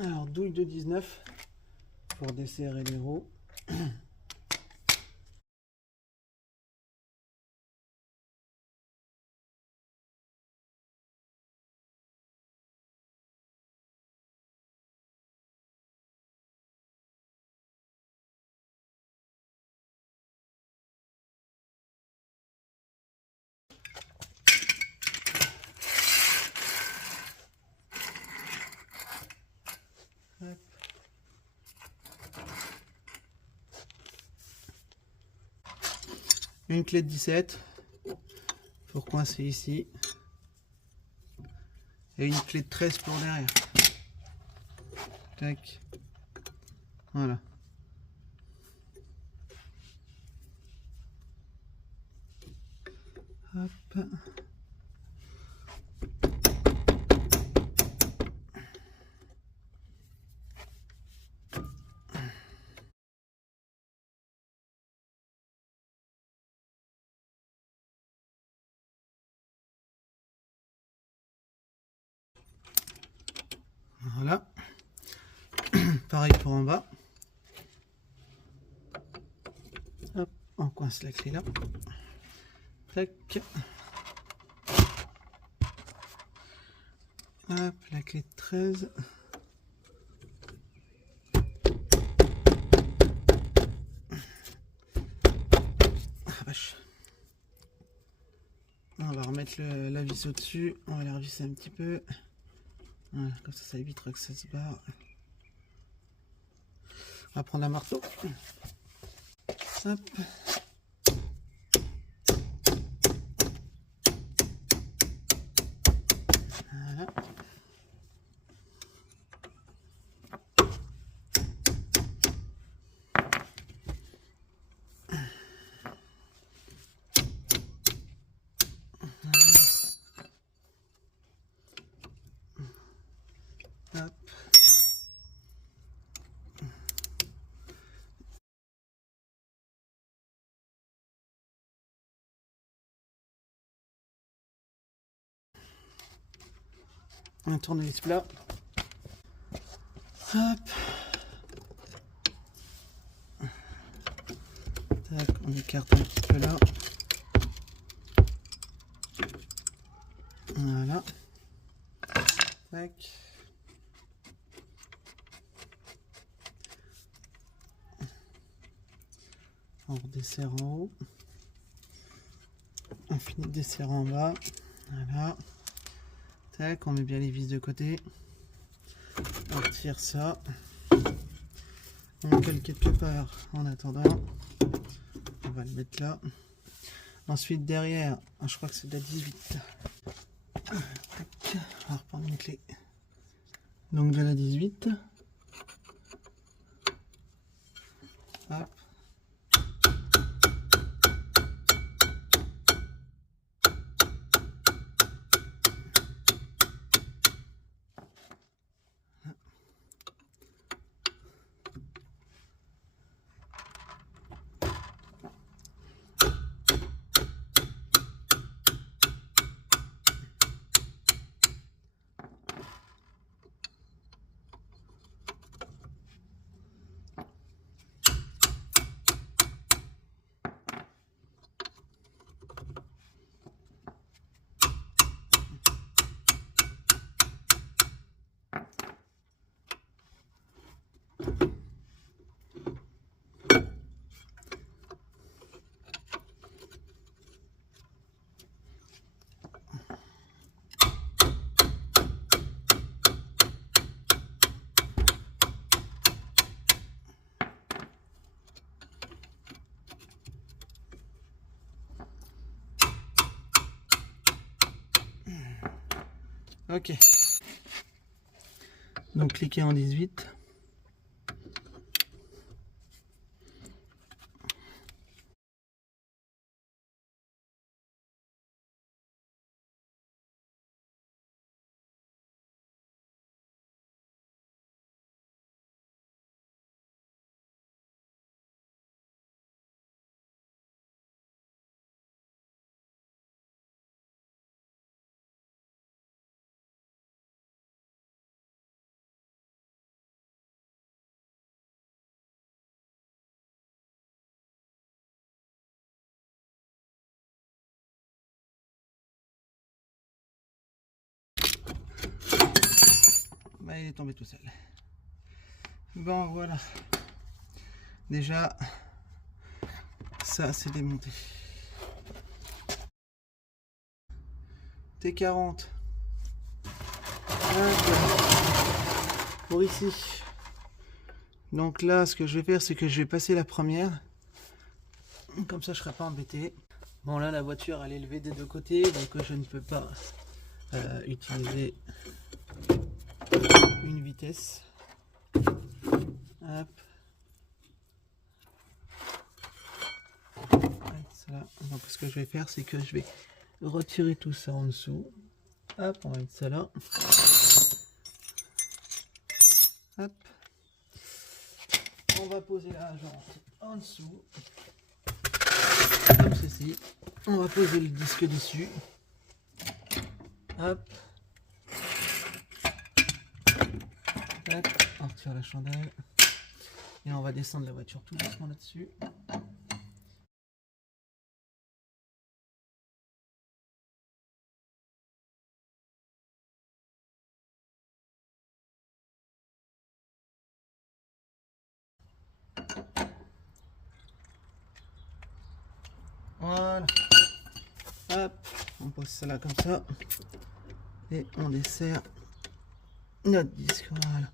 Alors, douille de 19 pour desserrer les roues. Hop. Une clé de 17 pour coincer ici. Et une clé de 13 pour derrière. Tac. Voilà. Hop. Voilà. Pareil pour en bas. Hop, on coince la clé là. Tac. Hop, la clé de 13. Ah vache. On va remettre la vis au-dessus. On va la revisser un petit peu. Voilà, comme ça évitera que ça se barre. On va prendre un marteau. Hop. Voilà. Hop. Un tournevis plat. Hop. Tac, on écarte un petit peu là. Voilà. Tac. On redesserre en haut. On finit de desserrer en bas. Voilà. Tac, on met bien les vis de côté. On retire ça. On colle quelque part en attendant. On va le mettre là. Ensuite derrière, je crois que c'est de la 18. Tac. On va reprendre une clé. Donc de la 18. Hop. Ok. Donc cliquez en 18. bah, il est tombé tout seul. Bon, voilà. Déjà, ça c'est démonté. T40. Pour ici. Donc là, ce que je vais faire, c'est que je vais passer la première. Comme ça, je ne serai pas embêté. Bon, là, la voiture, elle est levée des deux côtés. Donc, je ne peux pas utiliser une vitesse. Hop. Donc, ce que je vais faire, c'est que je vais retirer tout ça en dessous. Hop, on va mettre ça là. Hop. On va poser la jante en dessous. Comme ceci. On va poser le disque dessus. Hop. Hop. On retire la chandelle. Et on va descendre la voiture tout doucement là-dessus. Voilà. Hop. On pose ça là comme ça. Et on dessert notre disque. Voilà.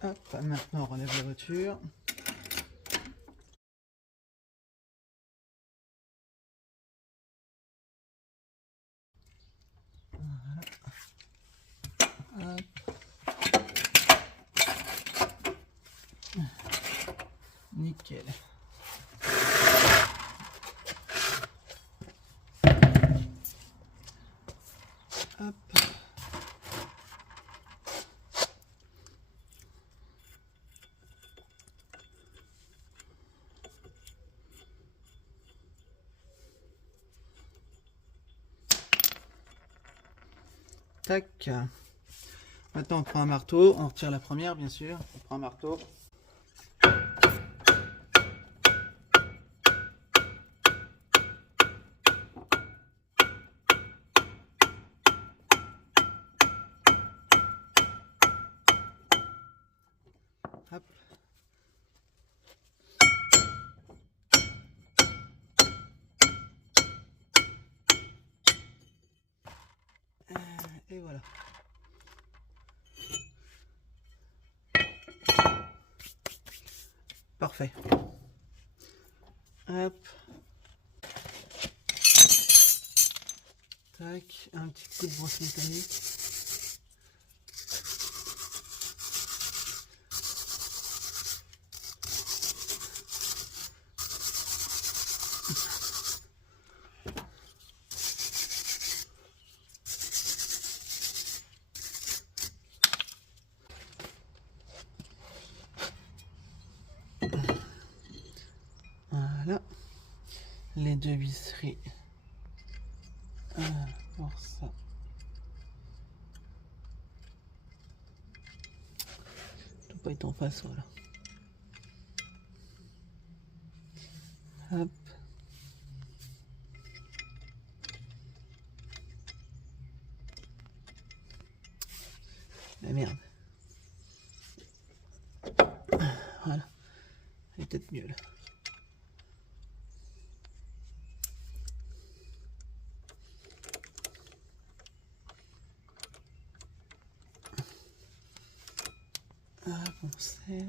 Hop, maintenant on relève la voiture. Voilà. Hop. Nickel. Hop. Tac. Maintenant on prend un marteau, on retire la première bien sûr. On prend un marteau. Hop. Et voilà. Parfait. Hop. Tac. Un petit coup de brosse métallique. Voilà. Les deux visseries. Pour ça. Tout pas être en face, voilà. Hop. La merde. Voilà. C'est peut-être mieux là. Hop, on serre.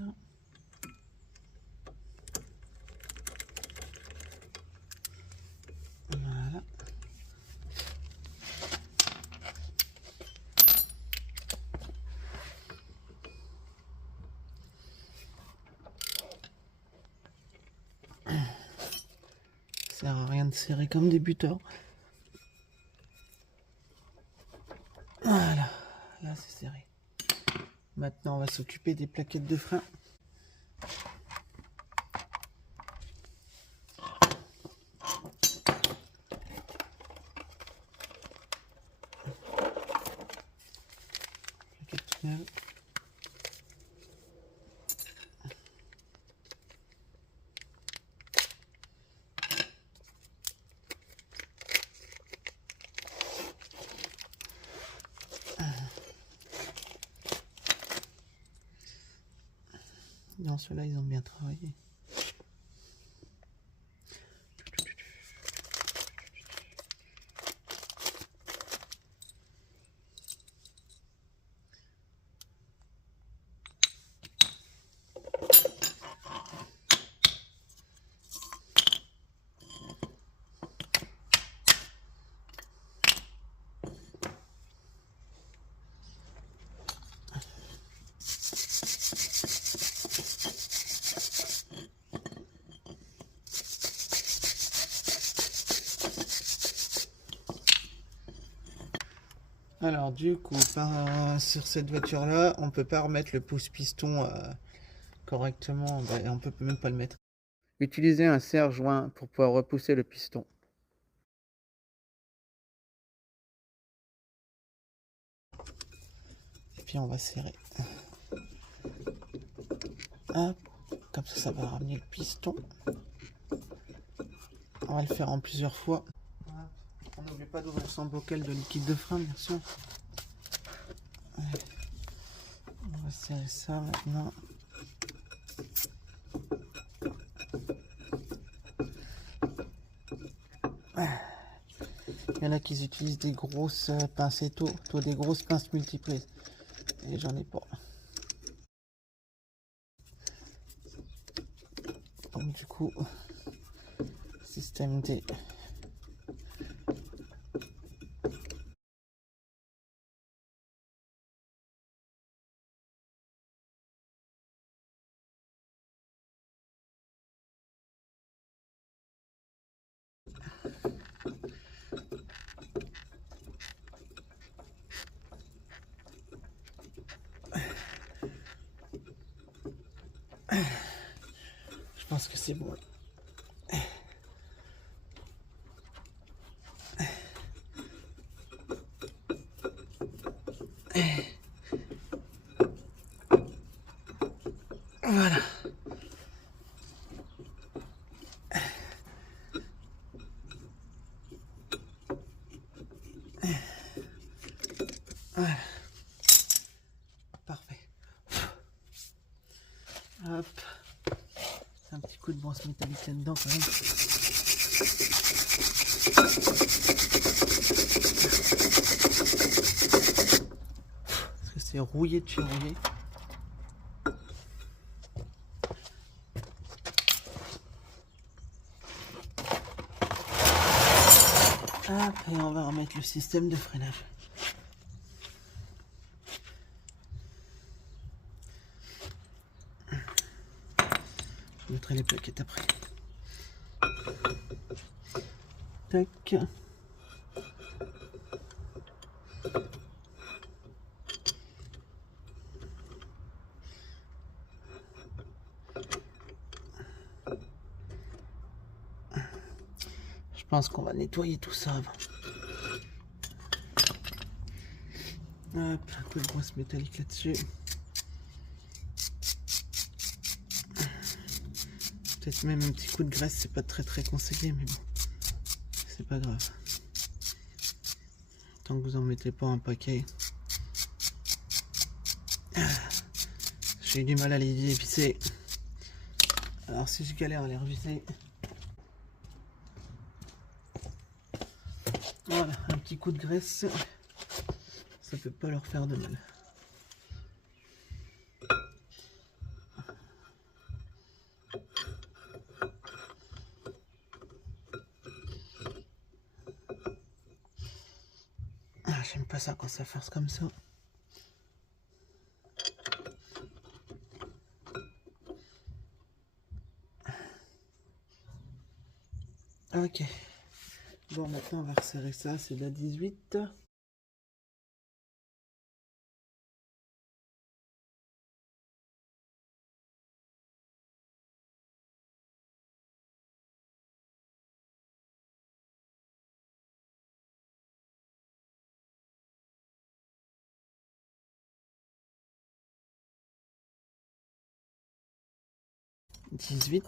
Voilà. Ça sert à rien de serrer comme des buteurs. Voilà, là c'est serré. Maintenant on va s'occuper des plaquettes de frein. professionnel. Non, ceux-là, ils ont bien travaillé. Alors du coup, sur cette voiture-là, on peut pas remettre le pouce-piston correctement, on peut même pas le mettre. Utilisez un serre-joint pour pouvoir repousser le piston. Et puis on va serrer. Hop, comme ça va ramener le piston. On va le faire en plusieurs fois. On n'oublie pas d'ouvrir son bocal de liquide de frein, bien sûr. On va serrer ça maintenant. Il y en a qui utilisent des grosses pincettos, des grosses pinces multiprises. Et j'en ai pas. Donc du coup, système D. Je pense que c'est bon. Voilà. Voilà. Parfait. Hop. Un petit coup de brosse métallique là-dedans quand même. Parce que c'est rouillé de chez rouillé. Après on va remettre le système de freinage. Je mettrai les plaquettes après. Tac. Je pense qu'on va nettoyer tout ça avant. Hop, un coup de brosse métallique là-dessus. Peut-être même un petit coup de graisse, c'est pas très conseillé, mais bon, c'est pas grave. Tant que vous en mettez pas un paquet. J'ai eu du mal à les dévisser. Alors si je galère à les revisser. Voilà, un petit coup de graisse. Ça peut pas leur faire de mal. Ah, j'aime pas ça quand ça force comme ça. Ok. Bon, maintenant on va resserrer ça, c'est la 18. 18.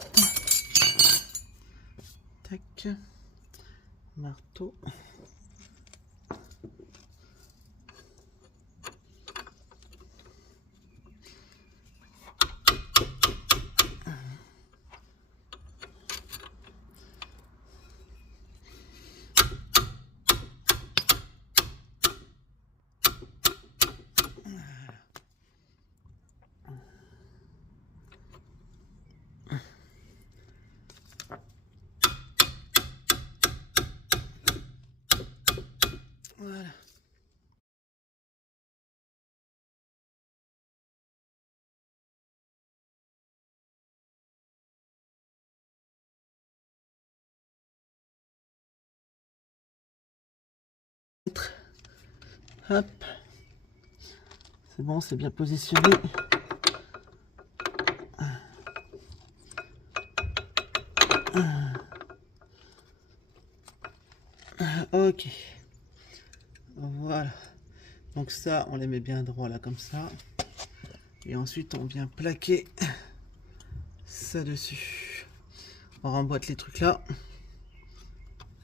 Tac. Marteau. Voilà. Hop. C'est bon, c'est bien positionné. Ok. Voilà. Donc ça, on les met bien droit là comme ça. Et ensuite, on vient plaquer ça dessus. On remboîte les trucs là.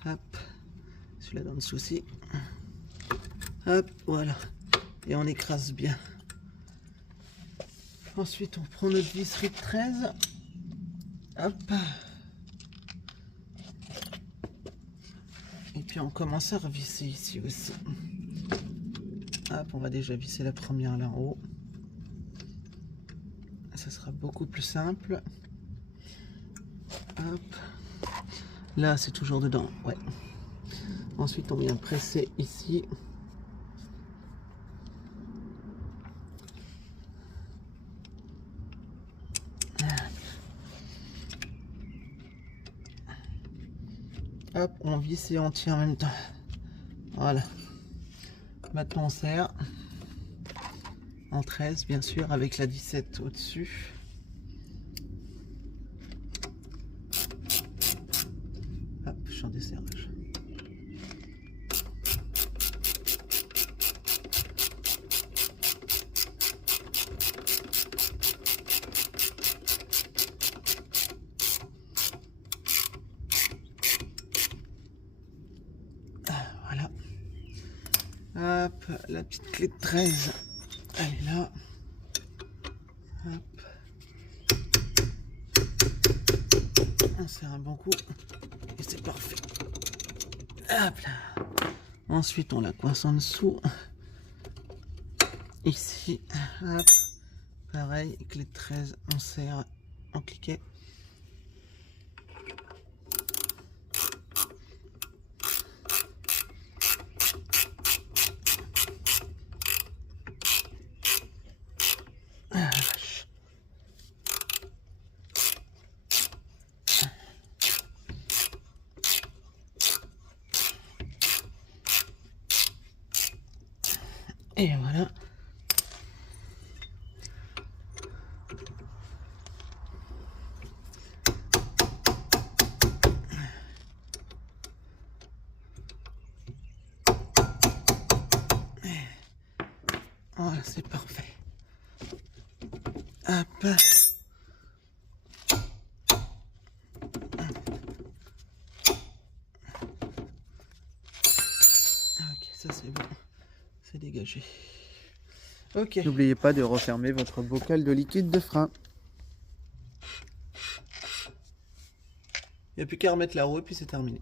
Hop. Celui-là dans le souci. Hop, voilà. Et on écrase bien. Ensuite, on prend notre visserie de 13. Hop. Et puis on commence à revisser ici aussi. Hop, on va déjà visser la première là en haut. Ça sera beaucoup plus simple. Hop. Là, c'est toujours dedans. Ouais. Ensuite, on vient presser ici. Hop, on visse et on tient en même temps. Voilà. Maintenant, on serre. En 13, bien sûr, avec la 17 au-dessus. Hop, champ de serrage. Voilà. Hop, la petite clé de 13, elle est là. Hop. On serre un bon coup et c'est parfait. Hop là. Ensuite, on la coince en dessous. Ici, hop. Pareil, clé de 13, on serre en cliquet. Et voilà. Voilà, c'est parfait. Hop. Ok, ça c'est bon. C'est dégagé. Ok. N'oubliez pas de refermer votre bocal de liquide de frein. Il n'y a plus qu'à remettre la roue et puis c'est terminé.